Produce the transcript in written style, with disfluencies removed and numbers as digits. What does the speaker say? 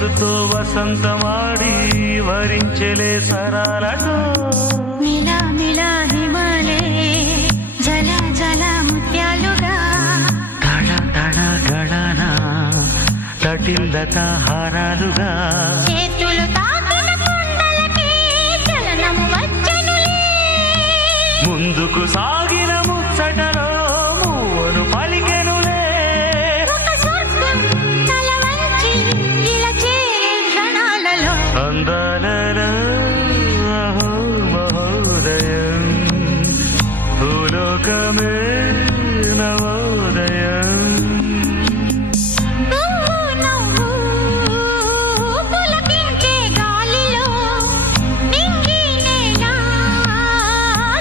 వయసుతో వసంతమాడి వరించెలే సరాలతో మిలా మిలా హిమాలే జల జల ముత్యాలుగా తడ తడ గళన తటిల్లత హారాలుగా చేతులు తాకిన కొండలకి చలనము వచ్చెనులే ముందుకు సాగిన ముచ్చటలో మూవను పలికెనులే ఒక స్వర్గం తల వంచి ఇలా చేరే క్షణాలలో అందాలలో అహో మహోదయం భూలోకమే నవ